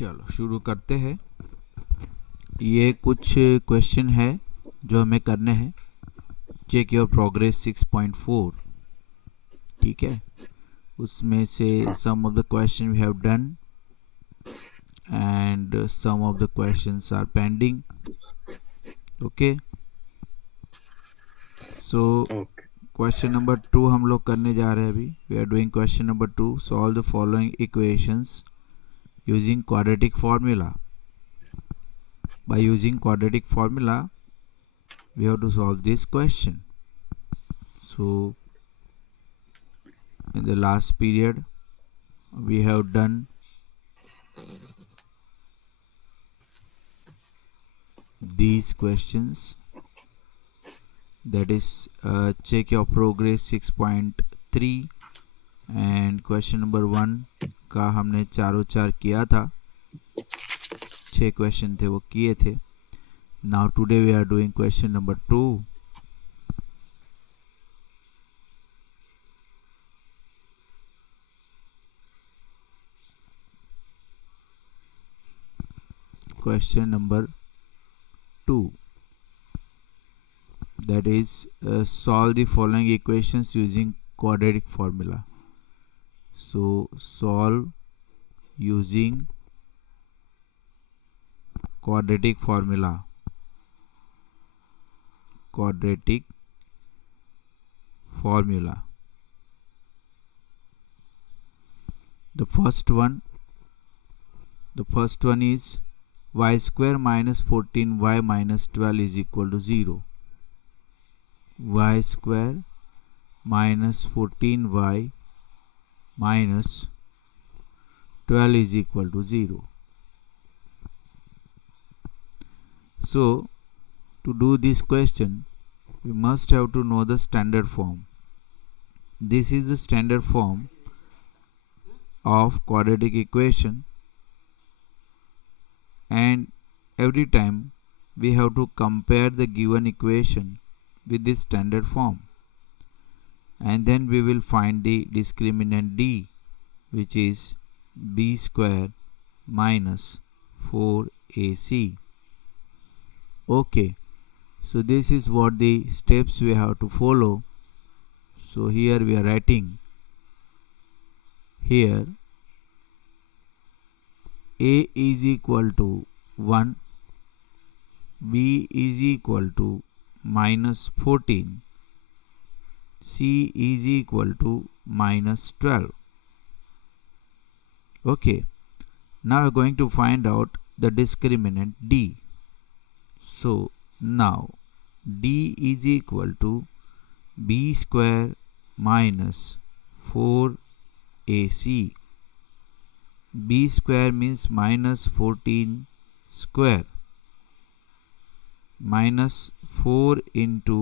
चलो शुरू करते हैं। ये कुछ क्वेश्चन है जो हमें करने हैं। चेक योर प्रोग्रेस 6.4, ठीक है। उसमें से some of the question we have done and some of the questions are pending. Okay, so okay question number 2 हम लोग करने जा रहे हैं अभी। We are doing question number 2। Solve the following equations using quadratic formula. By using quadratic formula, we have to solve this question. So in the last period we have done these questions, that is check your progress 6.3 and question number 1 का हमने चारों चार किया था। 6 question थे वो किए थे। Now today we are doing question number 2। Question number 2, that is solve the following equations using quadratic formula. So solve using quadratic formula. Quadratic formula. The first one is y square minus 14y minus 12 is equal to 0. Y square minus 14y minus 12 is equal to 0. So to do this question, we must have to know the standard form. This is the standard form of quadratic equation, and every time we have to compare the given equation with the standard form, and then we will find the discriminant d, which is b square minus 4ac. Okay, so this is what the steps we have to follow. So here we are writing here a is equal to 1, b is equal to minus 14, c is equal to minus 12. Okay, now we're going to find out the discriminant d. So now d is equal to b square minus 4ac. b square means minus 14 square minus 4 into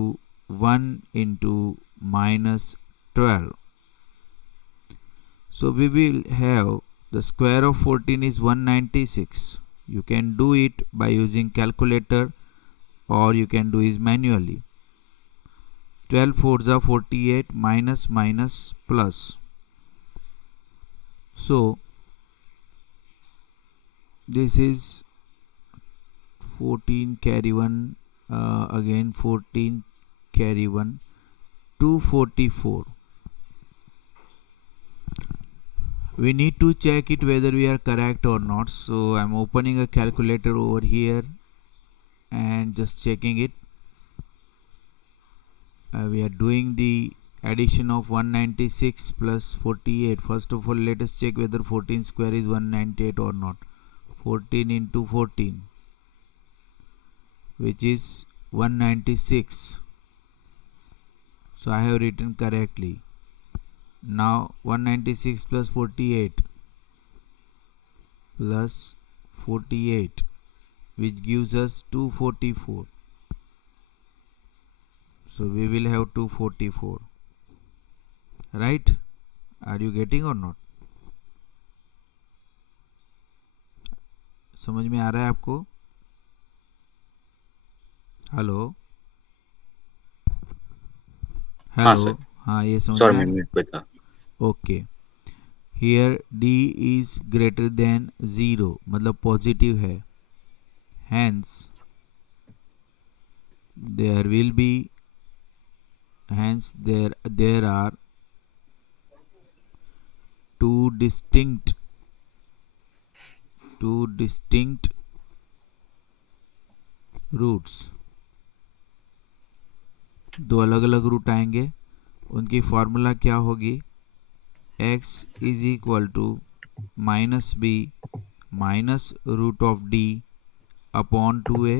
1 into minus 12. So we will have the square of 14 is 196. You can do it by using calculator or you can do it manually. 12 fours are 48, minus minus plus. So this is 14 carry 1, again 14 carry 1, 244. We need to check it whether we are correct or not. So I'm opening a calculator over here and just checking it. We are doing the addition of 196 plus 48. First of all, let us check whether 14 square is 198 or not. 14 into 14, which is 196. So I have written correctly. Now 196 plus 48 plus 48, which gives us 244. So we will have 244. Right? Are you getting or not? समझ में आ रहा है आपको? Hello हाँ hello, sir हाँ ये समझ sorry में आ मैं रहा है? म्यूट पे था। Okay, here d is greater than 0 मतलब पॉजिटिव है, hence there will be there are two distinct roots, दो अलग अलग रूट आएंगे. उनकी फॉर्मूला क्या होगी, x is equal to minus b minus root of d upon 2a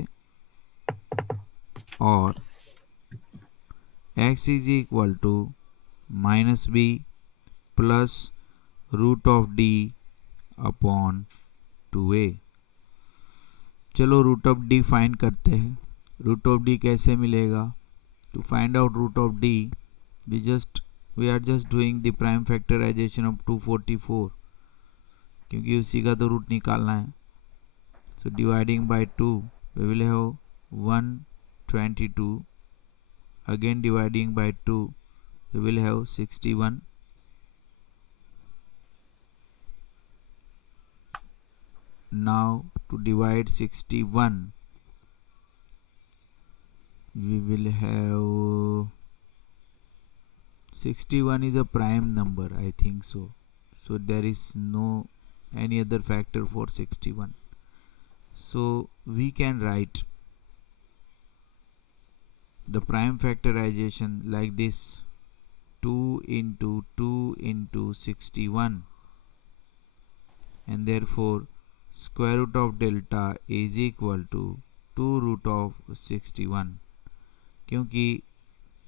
और x is equal to minus b plus root of d upon 2a. चलो root of D find करते हैं. रूट ऑफ डी कैसे मिलेगा, to find out root of d we are just doing the prime factorization of 244 क्योंकि उसी का तो root निकालना है. So dividing by 2 we will have 122, again dividing by 2 we will have 61. Now to divide 61 we will have 61 is a prime number, I think so. So there is no any other factor for 61. So we can write the prime factorization like this: 2 into 2 into 61, and therefore square root of delta is equal to 2 root of 61. क्योंकि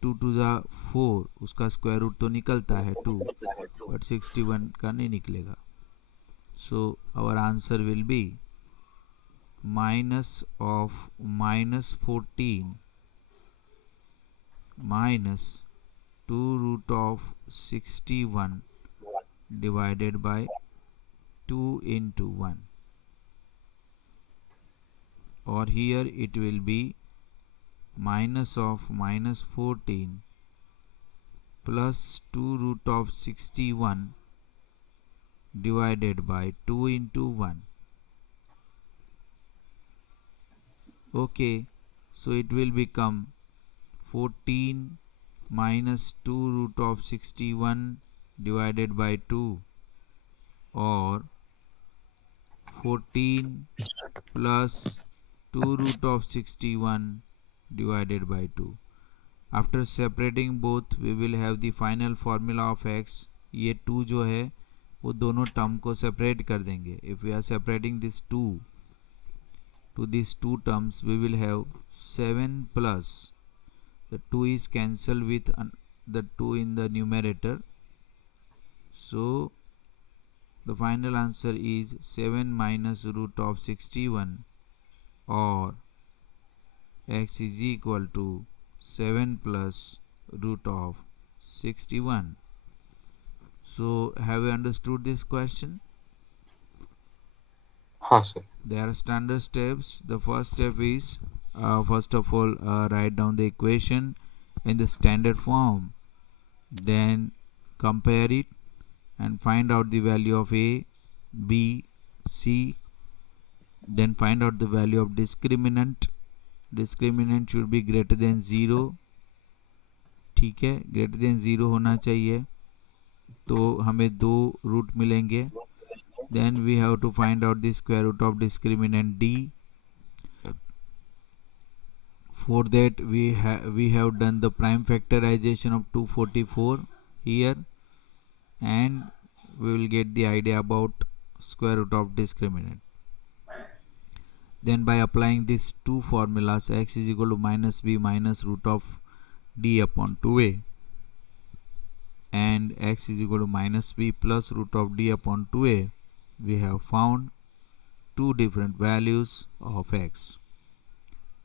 2 to ज़ा 4 उसका square root तो निकलता है 2, but 61 का नहीं निकलेगा. So our answer will be minus of minus 14 minus 2 root of 61 divided by 2 into 1, और here it will be minus of minus 14 plus 2 root of 61 divided by 2 into 1. Okay, so it will become 14 minus 2 root of 61 divided by 2, or 14 plus 2 root of 61 divided by 2. After separating both we will have the final formula of x. ये 2 जो है वो दोनों term को separate कर देंगे. If we are separating this 2 to these two terms we will have 7 plus the 2 is cancelled with the 2 in the numerator. So the final answer is 7 minus root of 61, or x is equal to 7 plus root of 61. So have you understood this question? Yes, sir. There are standard steps. The first step is first of all write down the equation in the standard form, then compare it and find out the value of a, b, c, then find out the value of discriminant. Discriminant should be greater than 0. ठीक है, greater than 0 होना चाहिए, तो हमें दो root मिलेंगे. Then we have to find out the square root of discriminant d. For that we have done the prime factorization of 244 here, and we will get the idea about square root of discriminant. Then by applying these two formulas, x is equal to minus b minus root of d upon 2a, and x is equal to minus b plus root of d upon 2a, we have found two different values of x,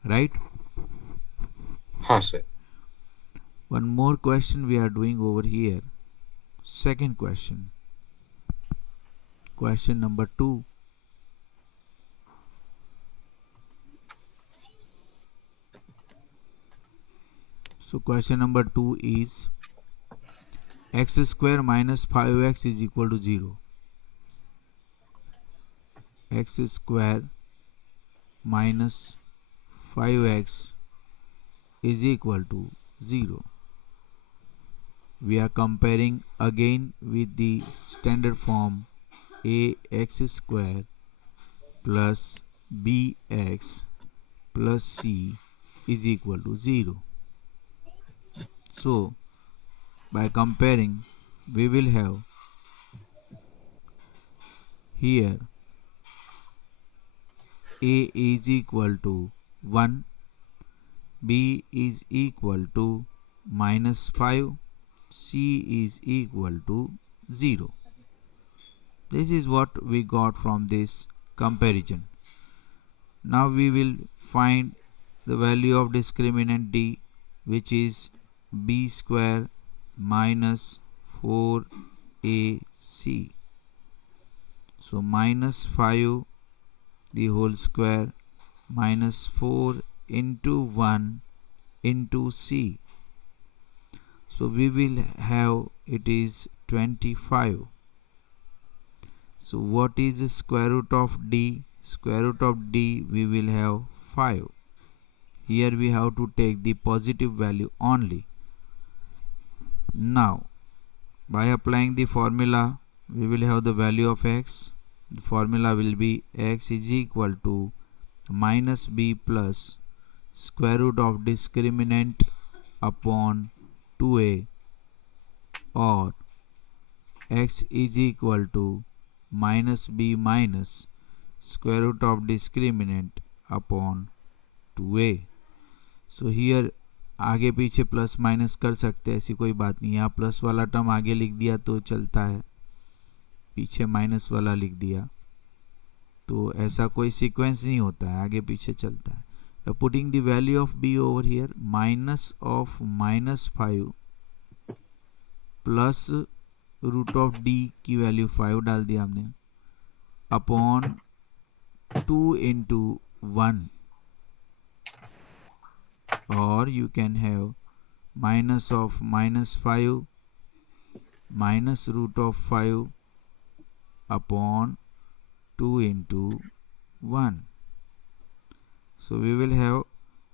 right? Yes, sir. One more question we are doing over here. Second question, question number 2. So question number 2 is x square minus 5x is equal to 0. X square minus 5x is equal to 0. We are comparing again with the standard form ax square plus bx plus c is equal to 0. So by comparing, we will have here a is equal to 1, b is equal to minus 5, c is equal to 0. This is what we got from this comparison. Now we will find the value of discriminant d, which is b square minus 4ac. So minus 5 the whole square minus 4 into 1 into c. So we will have it is 25. So what is the square root of d? Square root of d we will have 5. Here we have to take the positive value only. Now by applying the formula, we will have the value of x. The formula will be x is equal to minus b plus square root of discriminant upon 2a, or x is equal to minus b minus square root of discriminant upon 2a. So here आगे पीछे plus minus कर सकते हैं, ऐसी कोई बात नहीं है. यहाँ प्लस वाला टर्म आगे लिख दिया तो चलता है, पीछे माइनस वाला लिख दिया तो ऐसा कोई सीक्वेंस नहीं होता है, आगे पीछे चलता है. Putting the value of b over here, minus of minus 5 plus root of d की वैल्यू 5 डाल दिया हमने upon 2 into 1, or you can have minus of minus 5 minus root of 5 upon 2 into 1. So we will have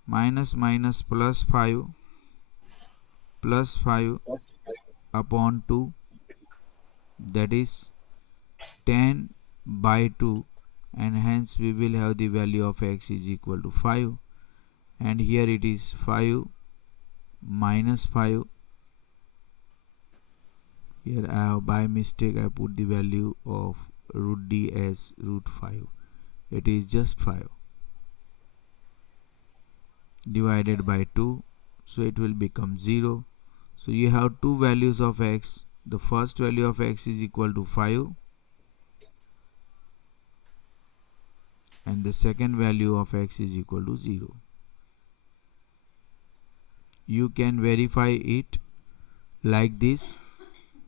minus minus plus 5 upon 2, that is 10 by 2, and hence we will have the value of x is equal to 5. And here it is 5 minus 5. Here I have by mistake I put the value of root d as root 5. It is just 5 divided by 2, so it will become 0. So you have two values of x. The first value of x is equal to 5, and the second value of x is equal to 0. You can verify it like this.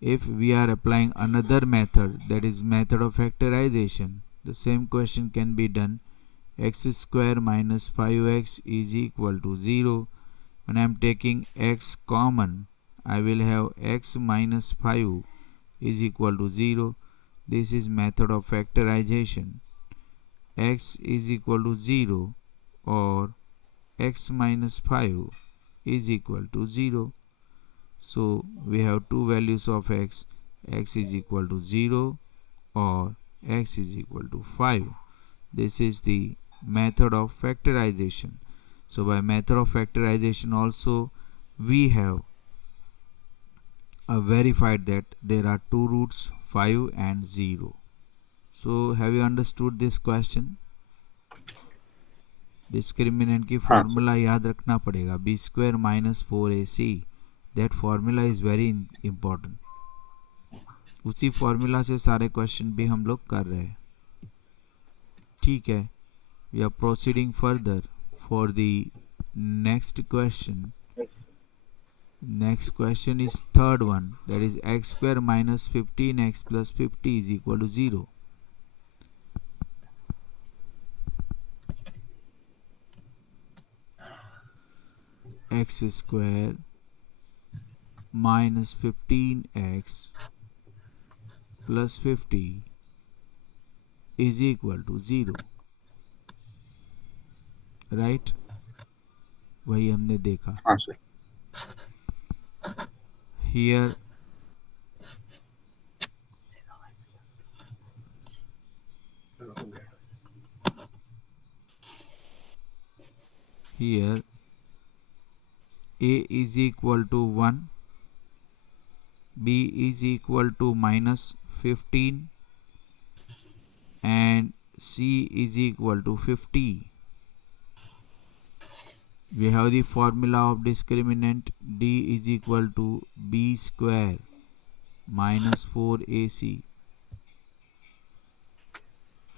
If we are applying another method, that is method of factorization, the same question can be done. X square minus 5x is equal to 0. When I am taking x common, I will have x minus 5 is equal to 0. This is method of factorization. X is equal to 0 or x minus 5 is equal to 0. So we have two values of x is equal to 0 or x is equal to 5. This is the method of factorization. So by method of factorization also we have verified that there are two roots 5 and 0. So have you understood this question? Discriminant की formula याद रखना पड़ेगा, b square minus 4ac. That formula is very important. उसी formula से सारे question भी हम लोग कर रहे हैं. ठीक है, we are proceeding further for the next question. Next question is third one, that is x square minus 15x plus 50 is equal to 0. X square minus 15x plus 50 is equal to 0, right? वही हमने देखा. हाँ sir. Here here a is equal to 1, b is equal to minus 15 and c is equal to 50. We have the formula of discriminant d is equal to b square minus 4ac.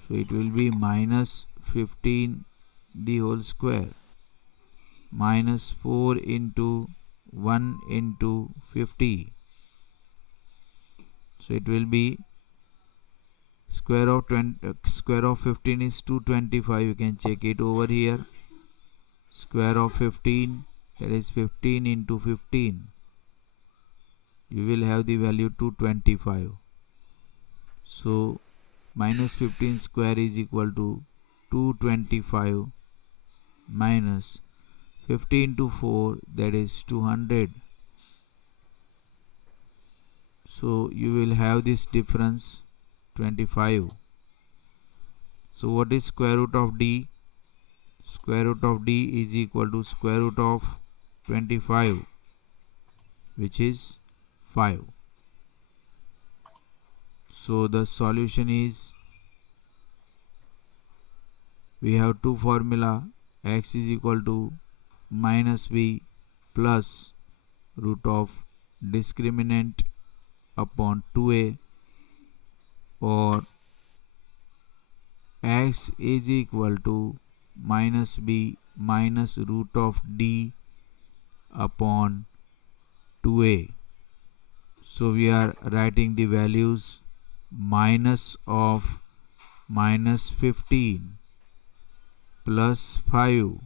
So it will be minus 15 the whole square minus 4 into 1 into 50. So it will be square of 15 is 225. You can check it over here. Square of 15, that is 15 into 15. You will have the value 225. So minus 15 square is equal to 225 minus 15 to 4, that is 200. So you will have this difference 25. So what is square root of d? Square root of d is equal to square root of 25, which is 5. So the solution is, we have two formula, x is equal to minus b plus root of discriminant upon 2a, or x is equal to minus b minus root of d upon 2a. So we are writing the values minus of minus 15 plus 5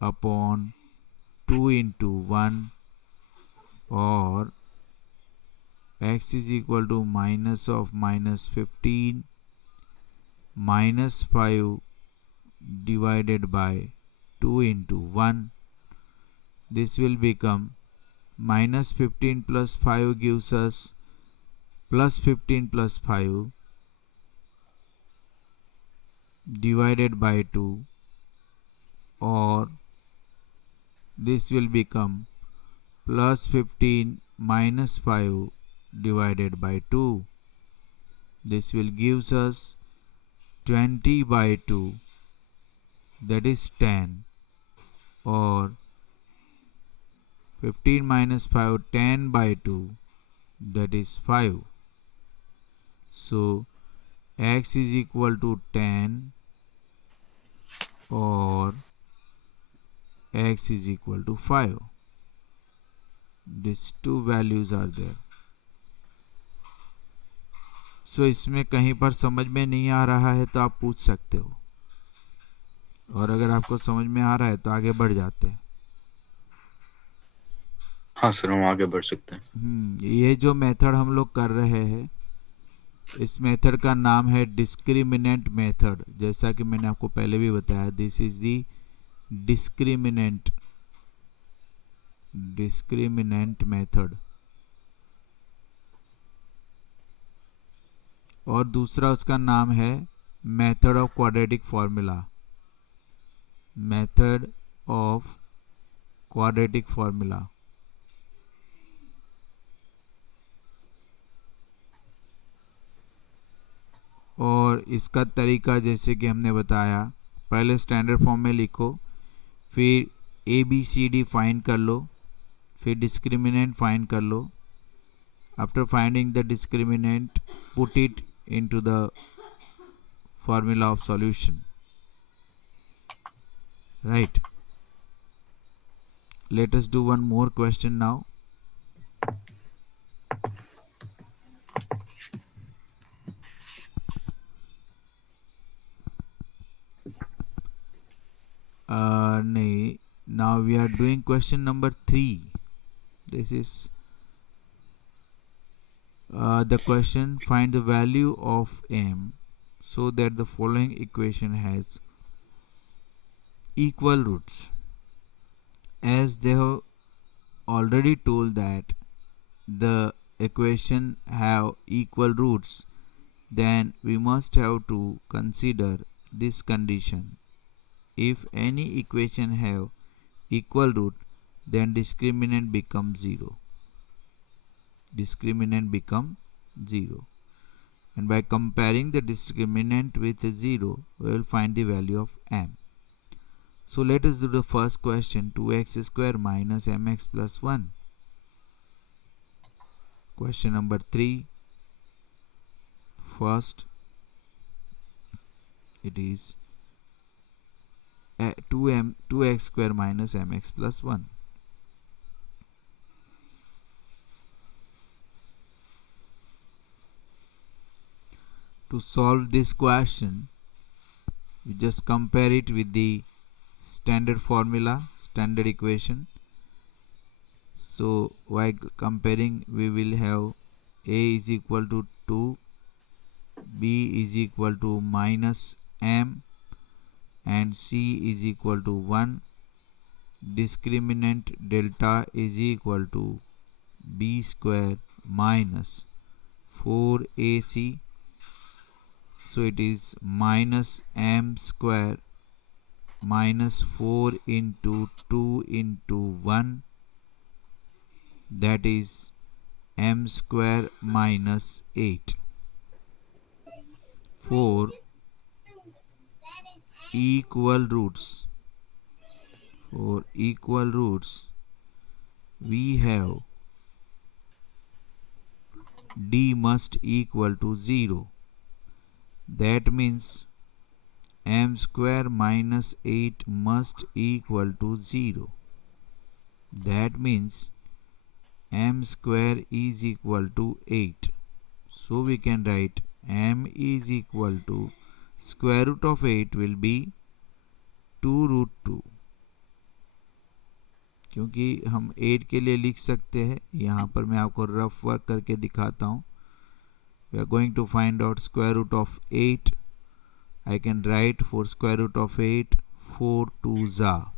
upon 2 into 1, or x is equal to minus of minus 15 minus 5 divided by 2 into 1. This will become minus 15 plus 5 gives us plus 15 plus 5 divided by 2, or this will become plus 15 minus 5 divided by 2. This will gives us 20 by 2, that is 10, or 15 minus 5, 10 by 2, that is 5. So x is equal to 10 or x is equal to 5. These two values are there. So इसमें कहीं पर समझ में नहीं आ रहा है तो आप पूछ सकते हो, और अगर आपको समझ में आ रहा है तो आगे बढ़ जाते हैं. हाँ सर, हम आगे बढ़ सकते हैं. ये जो मेथड हम लोग कर रहे हैं, इस मेथड का नाम है डिस्क्रिमिनेंट मेथड. जैसा कि मैंने आपको पहले भी बताया, this is the discriminant method. और दूसरा उसका नाम है method of quadratic formula. Method of quadratic formula. और इसका तरीका जैसे कि हमने बताया, पहले स्टैंडर्ड फॉर्म में लिखो, फिर A B C D find कर लो, फिर डिस्क्रिमिनेंट फाइंड कर लो. After finding the discriminant, put it into the formula of solution, right? Let us do one more question now. Now we are doing question number 3. This is the question, find the value of m so that the following equation has equal roots. As they have already told that the equation have equal roots, then we must have to consider this condition. If any equation have equal root, then discriminant becomes 0. Discriminant becomes 0. And by comparing the discriminant with 0, we will find the value of m. So let us do the first question, 2x square minus mx plus 1. Question number 3. First, it is 2x square minus mx plus 1. To solve this question, we just compare it with the standard formula, standard equation. So while comparing, we will have a is equal to 2, b is equal to minus m, and c is equal to 1. Discriminant delta is equal to b square minus 4ac. So it is minus m square minus 4 into 2 into 1, that is m square minus 8. For equal roots, we have d must equal to 0. That means m square minus 8 must equal to 0. That means m square is equal to 8. So we can write m is equal to square root of 8 will be 2 root 2. क्योंकि हम 8 के लिए लिख सकते हैं, यहाँ पर मैं आपको रफ वर्क करके दिखाता हूँ. We are going to find out square root of 8. I can write for square root of 8, 4 2s are.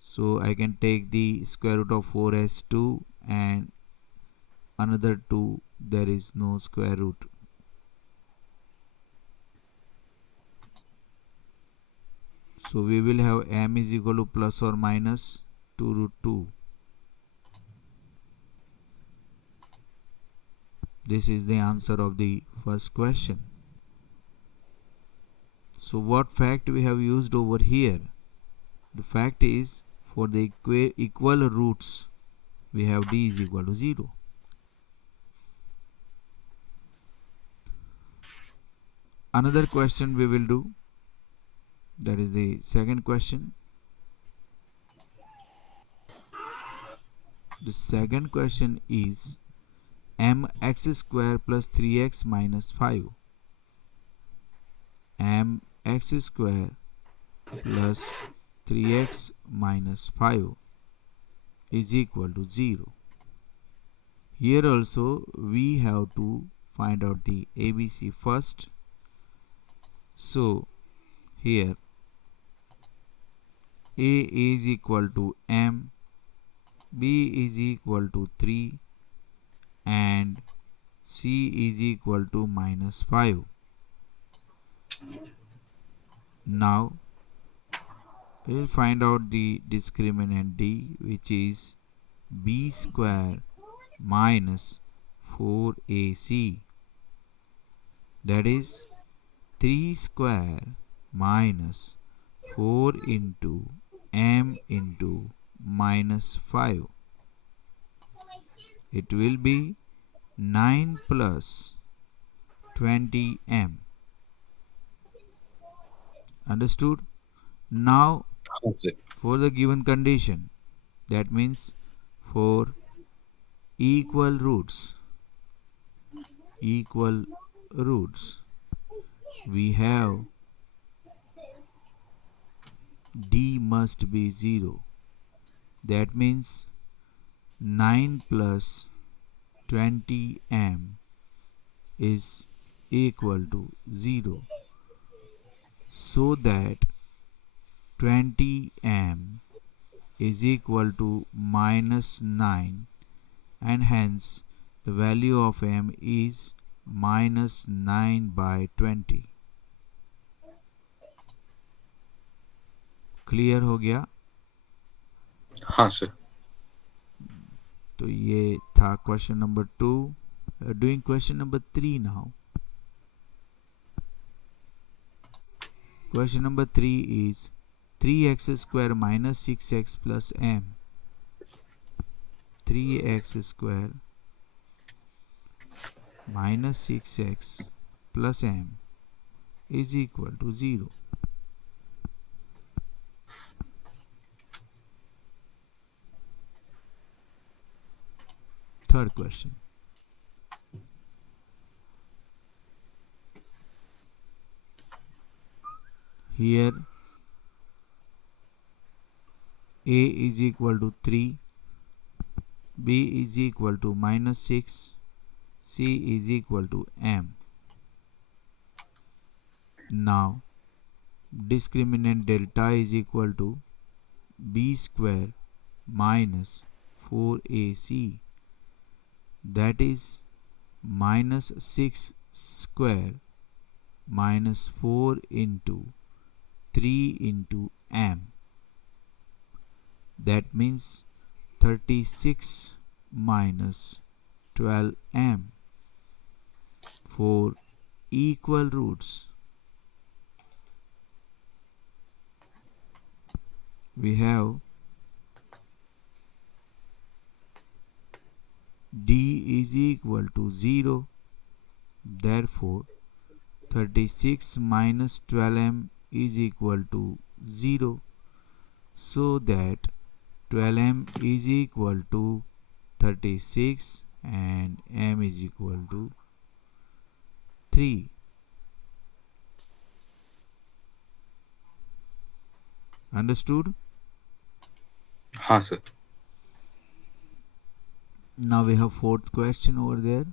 So I can take the square root of 4 as 2 and another 2, there is no square root. So we will have m is equal to plus or minus 2 root 2. This is the answer of the first question. So what fact we have used over here? The fact is, for the equal roots, we have d is equal to 0. Another question we will do, that is the second question. The second question is mx square plus 3x minus 5. Mx square plus 3x minus 5 is equal to 0. Here also we have to find out the ABC first. So here a is equal to m, b is equal to 3, and c is equal to minus 5. Now we will find out the discriminant d, which is b square minus 4ac, that is 3 square minus 4 into m into minus 5. It will be 9 plus 20m. Understood? Now for the given condition, that means for equal roots, we have d must be 0. That means 9 plus 20m is equal to 0, so that 20m is equal to -9, and hence the value of m is -9/20. Clear हो गया? हाँ sir. तो ये था question number 2. Doing question number 3 now. Question number 3 is 3x square minus 6x plus m. 3x square minus 6x plus m is equal to 0. Third question. Here a is equal to 3, b is equal to -6, c is equal to m. Now discriminant delta is equal to b square minus 4ac, that is -6 square minus 4 into 3 into m. That means 36 minus 12m for equal roots. We have d is equal to 0. Therefore 36 minus 12m is equal to 0, so that 12m is equal to 36 and m is equal to 3. Understood? हाँ sir. Now we have fourth question over there.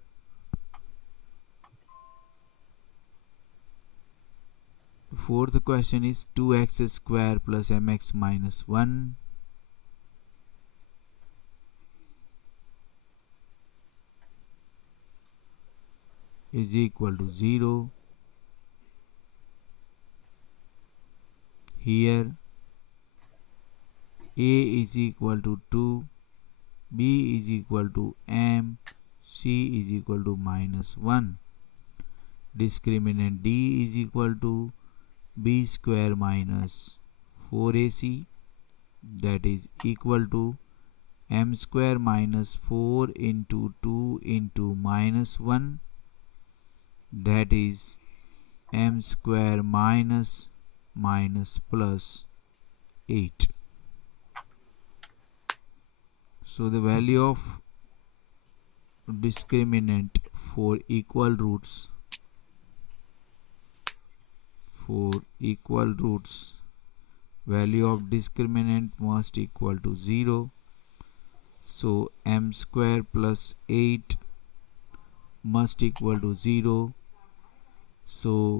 Fourth question is 2x square plus mx minus 1 is equal to 0. Here a is equal to 2, b is equal to m, c is equal to -1. Discriminant d is equal to b square minus 4ac, that is equal to m square minus 4 into 2 into -1, that is m square minus plus 8. So the value of discriminant for equal roots value of discriminant must equal to 0. So m square plus 8 must equal to 0. So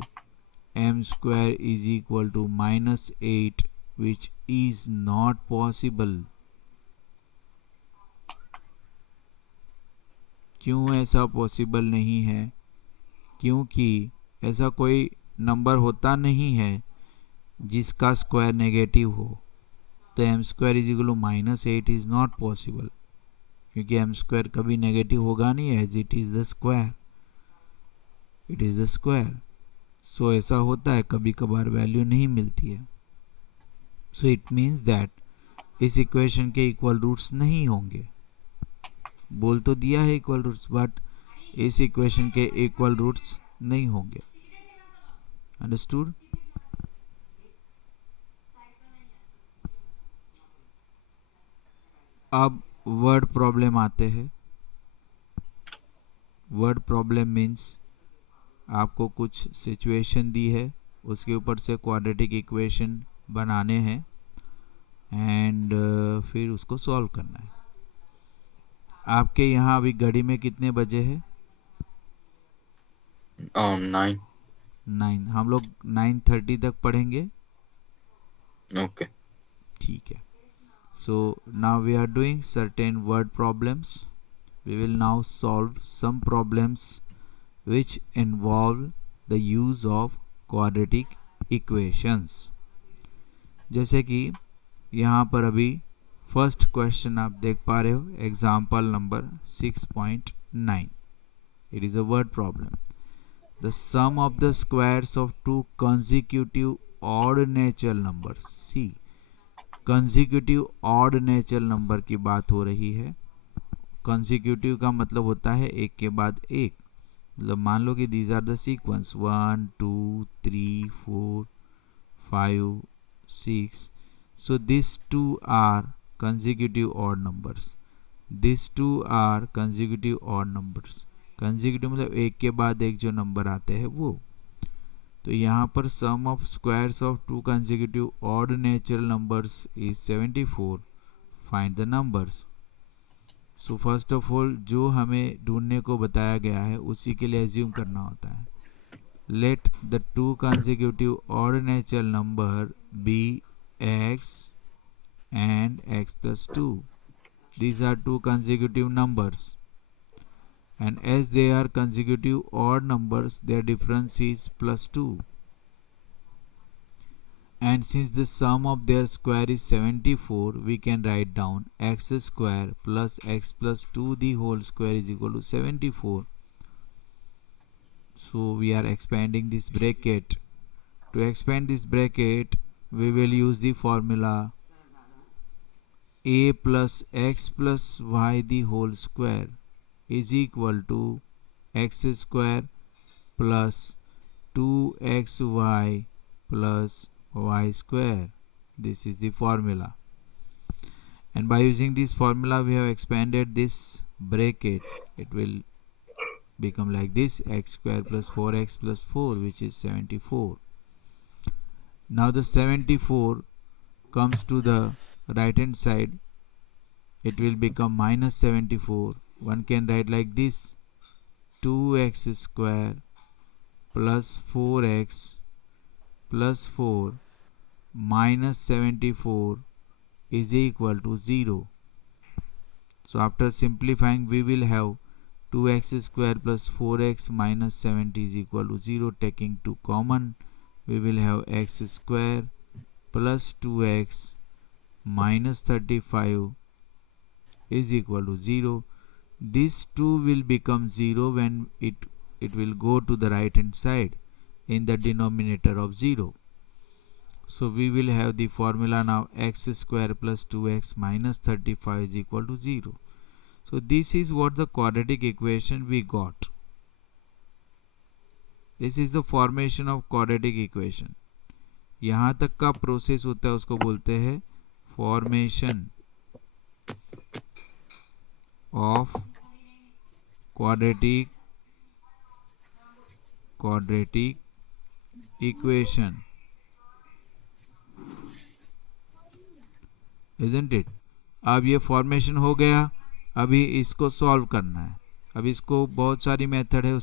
m square is equal to -8, which is not possible. क्यों ऐसा possible नहीं है? क्योंकि ऐसा कोई number होता नहीं है जिसका स्क्वायर नेगेटिव हो. तो m square is equal to -8 is not possible, क्योंकि एम स्क्वायर कभी नेगेटिव होगा नहीं, as it is the square. It is the square. So ऐसा होता है, कभी कभार वैल्यू नहीं मिलती है. सो इट मीन्स दैट इस इक्वेशन के इक्वल रूट्स नहीं होंगे. बोल तो दिया है इक्वल रूट्स, बट इस इक्वेशन के इक्वल रूट्स नहीं होंगे. अंडरस्टूड? अब वर्ड प्रॉब्लम आते हैं. वर्ड प्रॉब्लम मीन्स आपको कुछ सिचुएशन दी है, उसके ऊपर से क्वाड्रेटिक इक्वेशन बनाने हैं एंड फिर उसको सॉल्व करना है. आपके यहाँ अभी घड़ी में कितने बजे है? 9. 9। हम लोग 9:30 तक पढ़ेंगे। Okay. ठीक है। So now we are doing certain word problems. We will now solve some problems which involve the use of quadratic equations. जैसे कि यहाँ पर अभी फर्स्ट क्वेश्चन आप देख पा रहे हो, example number 6.9. It is a word problem. The sum of the squares of two consecutive odd natural numbers. See, consecutive odd natural number की बात हो रही है. कंसेक्यूटिव का मतलब होता है एक के बाद एक. मतलब मान लो कि these are the sequence 1 2 3 4 5 6. So these two are consecutive odd numbers. These two are consecutive odd numbers. Consecutive मतलब एक के बाद एक जो नंबर आते हैं वो. तो यहाँ पर sum of squares of two consecutive odd natural numbers is 74. Find the numbers. So first of all जो हमें ढूंढने को बताया गया है उसी के लिए एज्यूम करना होता है. Let the two consecutive odd natural number be x and x plus 2. These are two consecutive numbers, and as they are consecutive odd numbers, their difference is plus 2. And since the sum of their square is 74, we can write down x square plus x plus 2 the whole square is equal to 74. So we are expanding this bracket. To expand this bracket, we will use the formula a plus x plus y the whole square is equal to x square plus 2xy plus y square. This is the formula. And by using this formula, we have expanded this bracket. It will become like this: x square plus 4x plus 4, which is 74. Now the 74 comes to the right hand side. It will become minus 74. One can write like this: 2x square plus 4x plus 4 minus 74 is equal to 0. So after simplifying, we will have 2x square plus 4x minus 70 is equal to 0. Taking 2 common, we will have x square plus 2x minus 35 is equal to 0. This 2 will become 0 when it will go to the right hand side in the denominator of 0. So we will have the formula now: x square plus 2x minus 35 is equal to 0. So this is what the quadratic equation we got. This is the formation of quadratic equation. यहाँ तक का process होता है उसको बोलते हैं formation of quadratic equation, isn't it? अब ये फॉर्मेशन हो गया. अभी इसको सॉल्व करना है. अब इसको बहुत सारी मेथड है,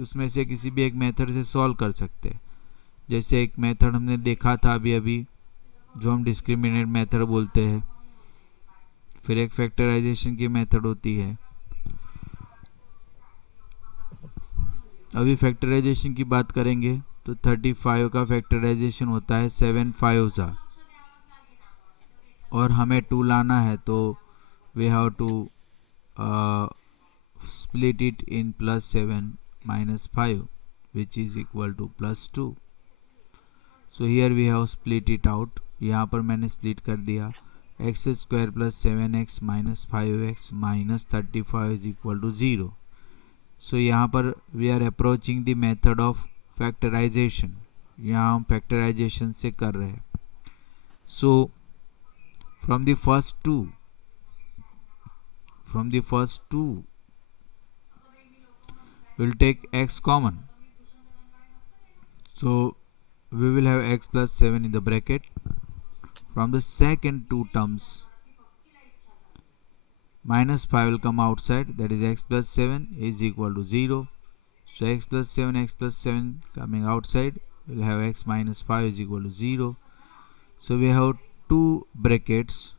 उसमें से किसी भी एक मेथड से सॉल्व कर सकते हैं. जैसे एक मेथड हमने देखा था अभी जो हम डिस्क्रिमिनेंट मेथड बोलते हैं. फिर एक फैक्टराइजेशन की मेथड होती है. अभी फैक्टराइजेशन की बात करेंगे तो 35 का फैक्टराइजेशन होता है 7 5 सा, और हमें 2 लाना है तो we have to split it in plus 7 minus 5, which is equal to plus 2. So here we have split it out. यहाँ पर मैंने split कर दिया. x square plus 7x minus 5x minus 35 is equal to 0. So यहाँ पर we are approaching the method of factorization. यहाँ हम factorization से कर रहे हैं. So from the first two we'll take x common. So we will have x plus 7 in the bracket. From the second two terms minus 5 will come outside, that is x plus 7 is equal to 0. So x plus 7 coming outside, we'll have x minus 5 is equal to 0. So we have two brackets,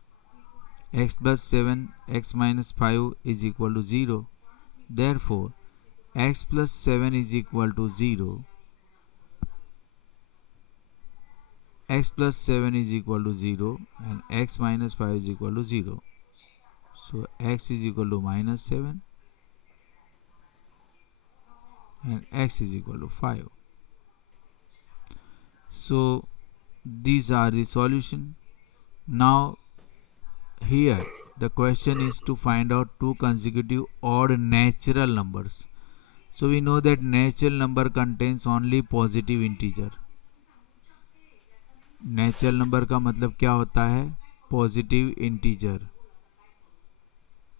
x plus 7, x minus 5 is equal to 0. Therefore, x plus 7 is equal to 0. X plus 7 is equal to 0 and x minus 5 is equal to 0. So x is equal to minus 7 and x is equal to 5. So these are the solution. Now here the question is to find out two consecutive odd natural numbers. So we know that natural number contains only positive integer. Natural number का मतलब क्या होता है? Positive integer.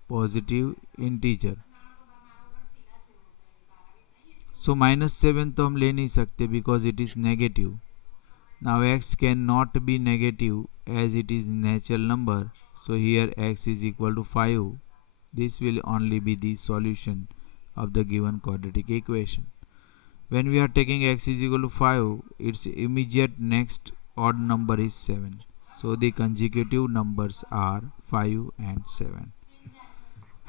Positive integer. So -7 तो हम ले नहीं सकते because it is negative. Now x can not be negative as it is natural number. So here x is equal to 5. This will only be the solution of the given quadratic equation. When we are taking x is equal to 5, its immediate next odd number is 7. So the consecutive numbers are 5 and 7.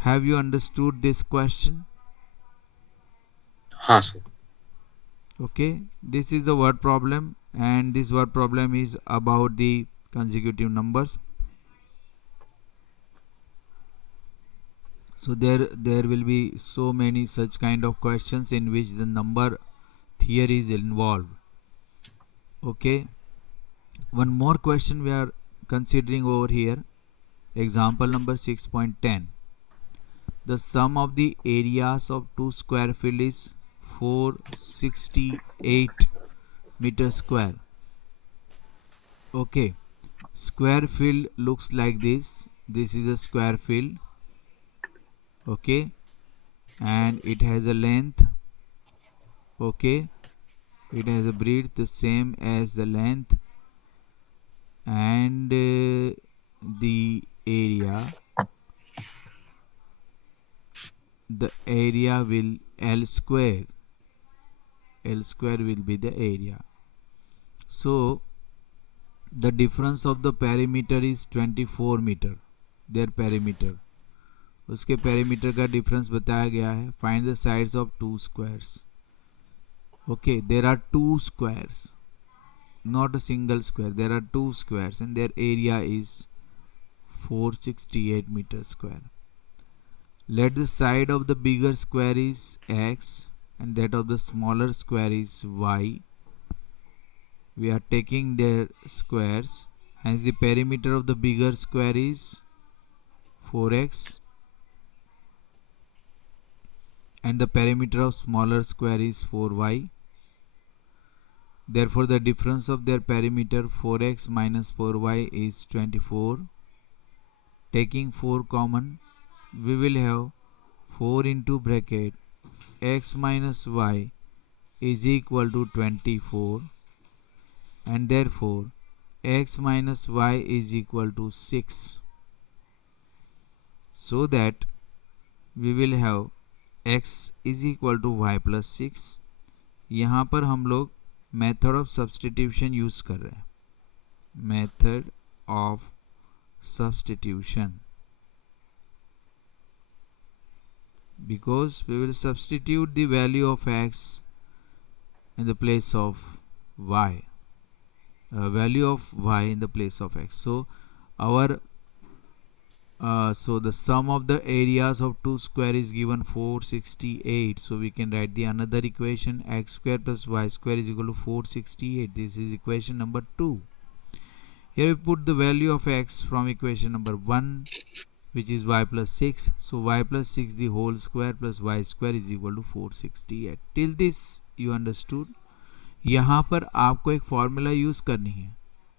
Have you understood this question? हाँ sir. Okay, this is the word problem and this word problem is about the consecutive numbers. So there will be so many such kind of questions in which the number theory is involved. Okay, one more question we are considering over here. Example number 6.10. The sum of the areas of two square field is 468 meter square. Okay, square field looks like this. This is a square field. Okay, and it has a length. Okay, it has a breadth the same as the length, and the area will L square. L square will be the area. So the difference of the perimeter is 24 meter. Their perimeter, उसके perimeter का difference बताया गया है. Find the sides of two squares. Okay, there are two squares, not a single square. There are two squares and their area is 468 meter square. Let the side of the bigger square is x and that of the smaller square is y. We are taking their squares, hence the perimeter of the bigger square is 4x and the perimeter of smaller square is 4y. Therefore the difference of their perimeter 4x minus 4y is 24. Taking 4 common, we will have 4 into bracket x minus y is equal to 24, and therefore x minus y is equal to 6. So that we will have x is equal to y plus 6. यहाँ पर हम लोग method of substitution use कर रहे हैं. Method of substitution, because we will substitute the value of x in the place of y, value of y in the place of x. So our so the sum of the areas of two square is given 468. So we can write the another equation, x square plus y square is equal to 468. This is equation number 2. Here we put the value of x from equation number 1, which is y plus 6. So y plus 6 the whole square plus y square is equal to 468. Till this you understood. यहाँ पर आपको एक formula use करनी है.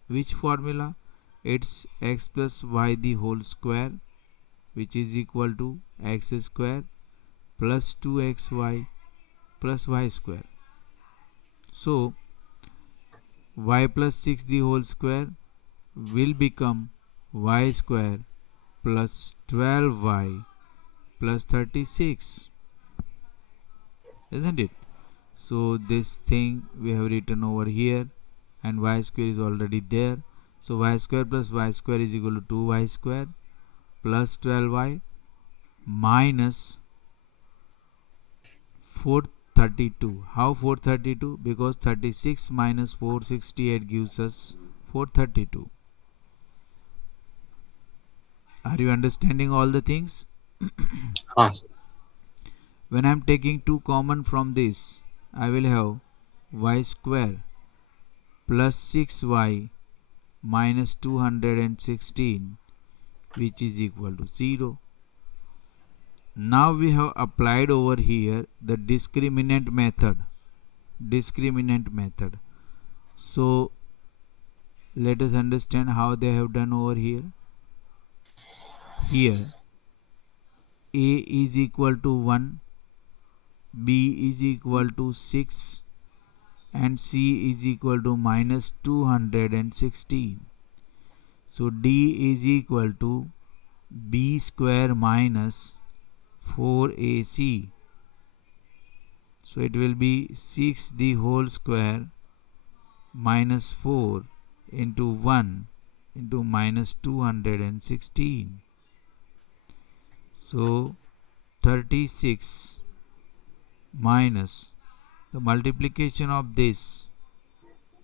Which formula? It's x plus y the whole square, which is equal to x square plus 2xy plus y square. So y plus 6 the whole square will become y square plus 12y plus 36, isn't it? So this thing we have written over here, and y square is already there. So y square plus y square is equal to 2y square plus 12y minus 432. How 432? Because 36 minus 468 gives us 432. Are you understanding all the things? हाँ sir. When I am taking 2 common from this, I will have y square plus 6y minus 216, which is equal to 0. Now we have applied over here the discriminant method. So let us understand how they have done over here. Here a is equal to 1, b is equal to 6, and c is equal to minus 216. So d is equal to b square minus 4ac. So it will be 6 the whole square minus 4 into 1 into minus 216. So 36 minus the multiplication of this,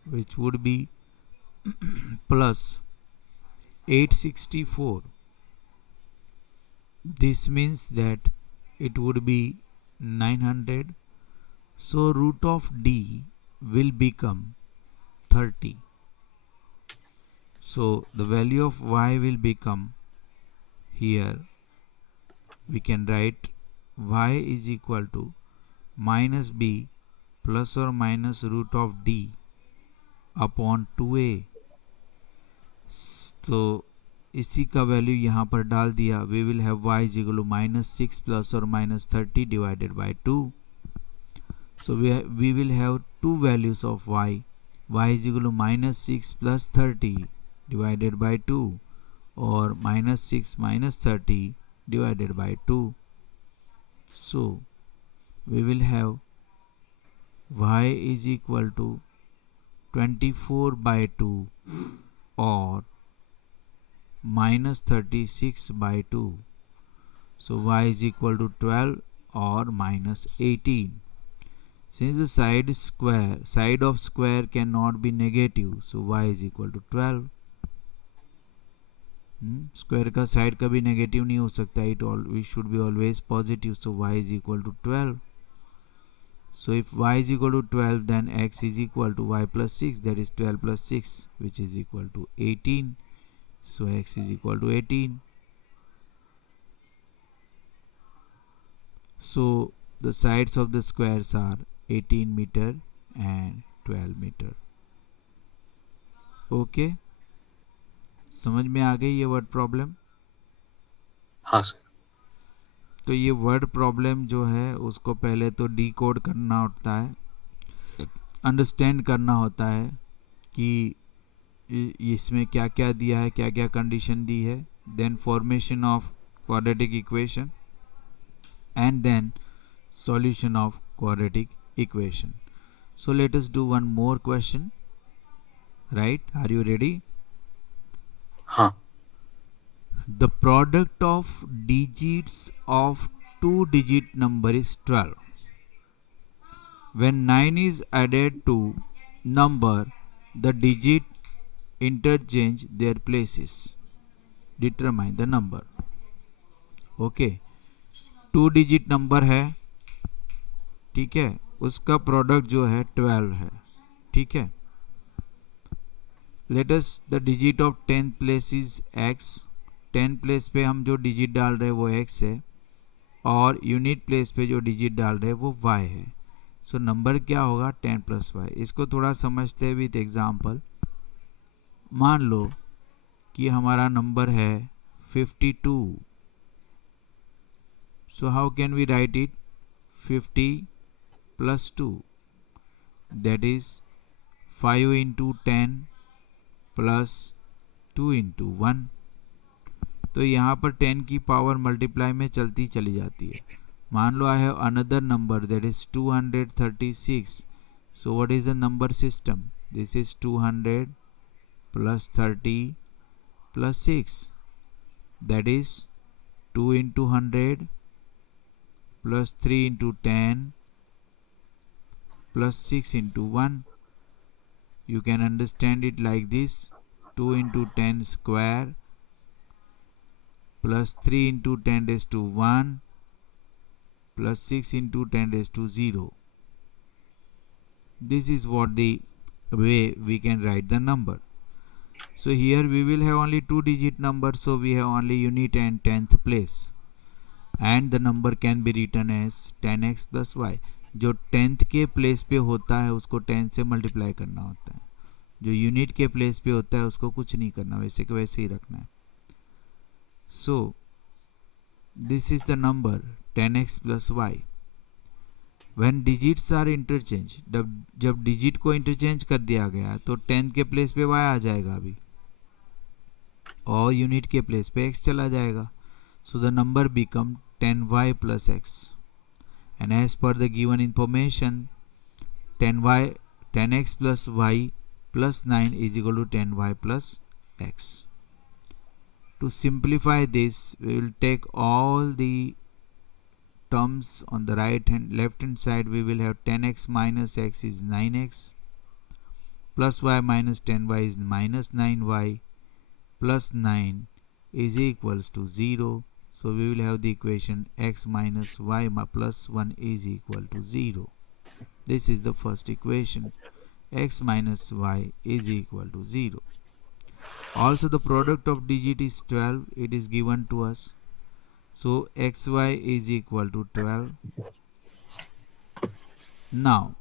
which would be plus 864. This means that it would be 900. So root of d will become 30. So the value of y will become, here we can write y is equal to minus b plus or minus root of d upon 2a. तो इसी का value यहाँ पर डाल दिया. We will have y is equal to minus 6 plus और minus 30 divided by 2. So we will have two values of y. Y is equal to minus 6 plus 30 divided by 2, or minus 6 minus 30 divided by 2. So we will have y is equal to 24 by 2 or minus 36 by 2. So y is equal to 12 or minus 18. Since the side of square cannot be negative, so y is equal to 12. Square का side कभी negative नहीं हो सकता. It should be always positive. So y is equal to 12. So if y is equal to 12, then x is equal to y plus 6, that is 12 plus 6, which is equal to 18. So x is equal to 18. So the sides of the squares are 18 meter and 12 meter. Okay, समझ में आ गई ये word problem? हाँ sir. तो ये word problem जो है उसको पहले तो डिकोड करना होता है, अंडरस्टैंड करना होता है कि इसमें क्या क्या दिया है, क्या क्या कंडीशन दी है. Then formation of quadratic equation and then solution of quadratic equation. So let us do one more question. Right? Are you ready? हाँ. The product of digits of two-digit number is 12. When 9 is added to number, the digit interchange their places. Determine the number. Okay. 2-digit number है, ठीक है, उसका product जो है 12 है, ठीक है. Let us the digit of 10th place is x. 10 place पे हम जो डिजिट डाल रहे हैं वो x है, और यूनिट प्लेस पे जो डिजिट डाल रहे हैं वो y है. सो नंबर क्या होगा? 10 प्लस y. इसको थोड़ा समझते हैं विथ एग्जाम्पल. मान लो कि हमारा नंबर है 52. So how can we write it? 50 plus 2, that is 5 into 10 plus 2 into 1. तो यहाँ पर 10 की पावर मल्टीप्लाई में चलती चली जाती है. मान लो I have another number that is 236. So what is the number system? This is 200 plus 30 plus 6, that is 2 into 100 plus 3 into 10 plus 6 into 1. You can understand it like this: 2 into 10 square plus 3 into 10 raised to 1 plus 6 into 10 raised to 0. This is what the way we can write the number. So here we will have only 2-digit number, so we have only unit and 10th place, and the number can be written as 10x plus y. जो 10th के place पे होता है उसको 10 से multiply करना होता है, जो यूनिट के प्लेस पे होता है उसको कुछ नहीं करना, वैसे के वैसे ही रखना है. So this is the number 10x plus y. When digits are interchange, जब डिजिट को इंटरचेंज कर दिया गया तो 10 के प्लेस पे y आ जाएगा अभी, और यूनिट के प्लेस पे x चला जाएगा. So the number become 10y plus x, and as per the given information 10x plus y plus 9 is equal to 10y plus x. To simplify this, we will take all the terms on the left hand side. We will have 10x minus x is 9x, plus y minus 10y is minus 9y, plus 9 is equals to 0. So we will have the equation x minus y plus 1 is equal to 0. This is the first equation. X minus y is equal to 0. Also the product of digit is 12. It is given to us. So xy is equal to 12. Now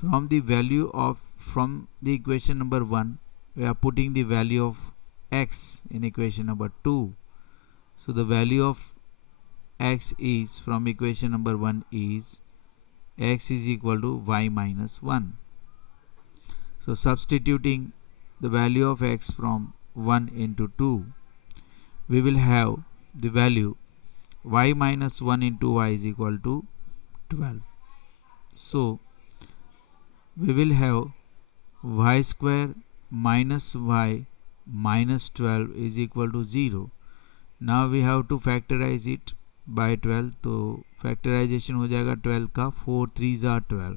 from the equation number 1, we are putting the value of x in equation number 2. So the value of x is, from equation number 1, is x is equal to y minus 1. So substituting the value of x from 1 into 2, we will have the value y minus 1 into y is equal to 12. So we will have y square minus y minus 12 is equal to 0. Now we have to factorize it by 12. तो factorization हो जाएगा 12 का, 4 3s are 12,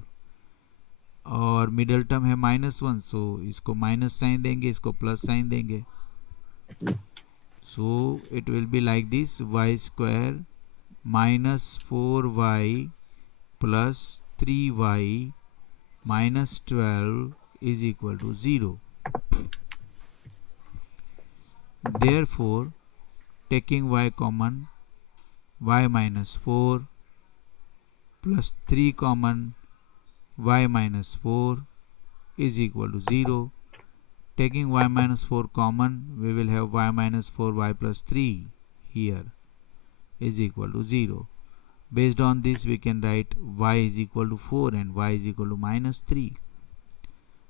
और middle term है -1, सो इसको minus sign देंगे, इसको plus sign देंगे. So it will be like this: y square minus 4y plus 3y minus 12 is equal to 0. Therefore, taking y common, y minus 4 plus 3 common, y minus 4 is equal to 0. Taking y minus 4 common, we will have y minus 4y plus 3 here is equal to 0. Based on this, we can write y is equal to 4 and y is equal to minus 3.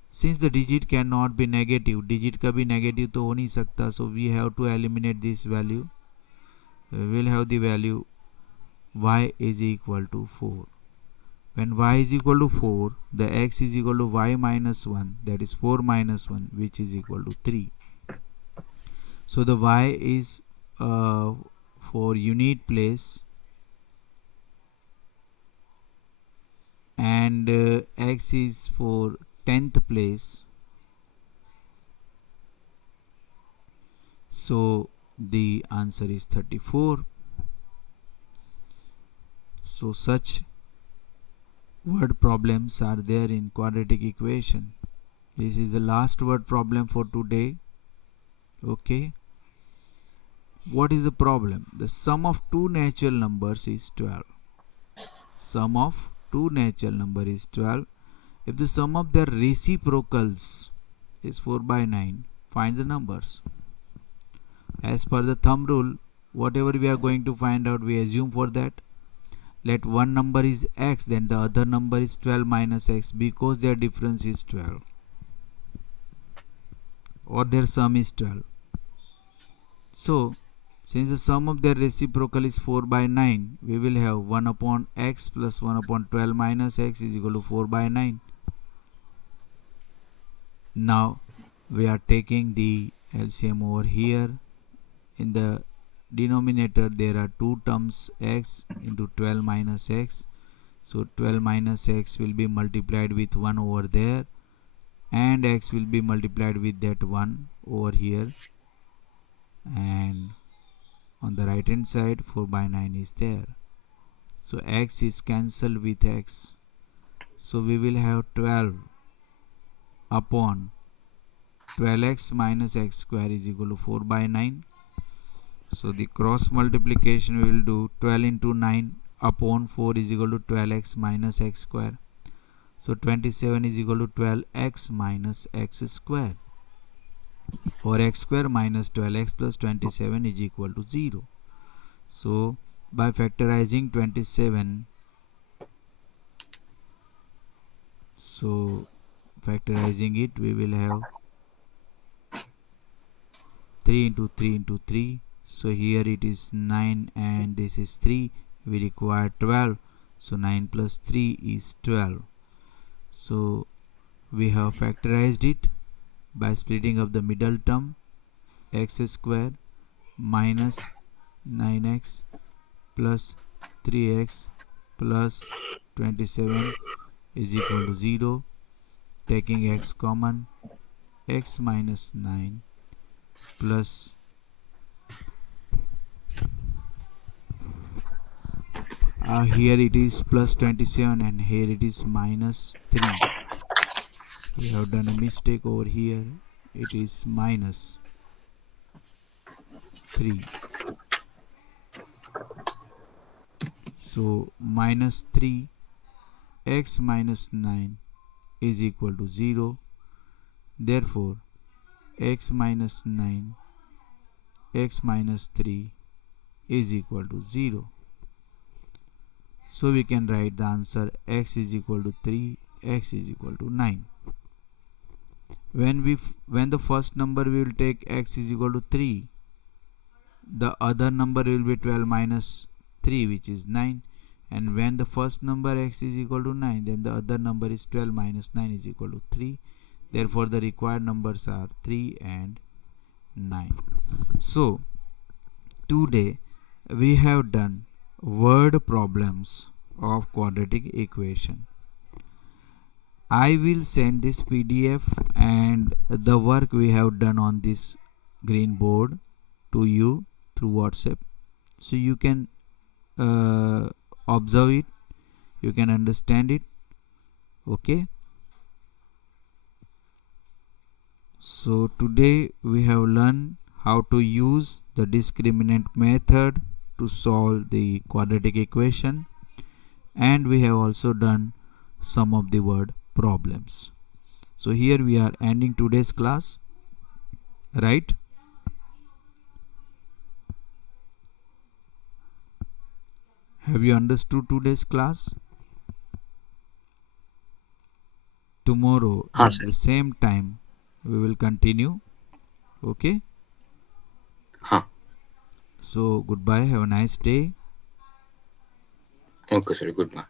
Since the digit cannot be negative, digit कभी negative तो हो नहीं सकता, so we have to eliminate this value. We will have the value y is equal to 4. When y is equal to 4, the x is equal to y minus 1, that is 4 minus 1, which is equal to 3. So the y is for unit place, and x is for 10th place. So the answer is 34. So such word problems are there in quadratic equation. This is the last word problem for today. Okay. What is the problem? The sum of two natural numbers is 12. Sum of two natural number is 12. If the sum of their reciprocals is 4 by 9, find the numbers. As per the thumb rule, whatever we are going to find out, we assume for that. Let one number is x, then the other number is 12 minus x, because their difference is 12, or their sum is 12. So Since the sum of their reciprocal is 4 by 9, we will have 1 upon x plus 1 upon 12 minus x is equal to 4 by 9. Now we are taking the LCM over here. In the denominator there are two terms, x into 12 minus x. So 12 minus x will be multiplied with 1 over there, and x will be multiplied with that 1 over here, and on the right hand side 4 by 9 is there. So x is cancelled with x, so we will have 12 upon 12x minus x square is equal to 4 by 9. So the cross multiplication we will do 12 into 9 upon 4 is equal to 12x minus x square. So 27 is equal to 12x minus x square, or x square minus 12x plus 27 is equal to 0. So by factorizing 27, so factorizing it, we will have 3 into 3 into 3. So here it is 9 and this is 3. We require 12. So 9 plus 3 is 12. So we have factorized it by splitting up the middle term, x square minus 9x plus 3x plus 27 is equal to 0. Taking x common, x minus 9 plus here it is plus 27 and here it is minus 3. We have done a mistake over here. It is minus 3. So minus 3 x minus 9 is equal to 0. Therefore x minus 9 x minus 3 is equal to 0. So we can write the answer x is equal to 3, x is equal to 9. When the first number we will take x is equal to 3, the other number will be 12 minus 3, which is 9. And when the first number x is equal to 9, then the other number is 12 minus 9 is equal to 3. Therefore the required numbers are 3 and 9. So today we have done word problems of quadratic equation. I will send this PDF and the work we have done on this green board to you through WhatsApp, so you can observe it, you can understand it. Okay, so today we have learned how to use the discriminant method to solve the quadratic equation, and we have also done some of the word problems. So here we are ending today's class, right? Have you understood today's class? Tomorrow हाँ at sir. the same time we will continue. Okay, हाँ. so goodbye, have a nice day. Okay sir. Good night.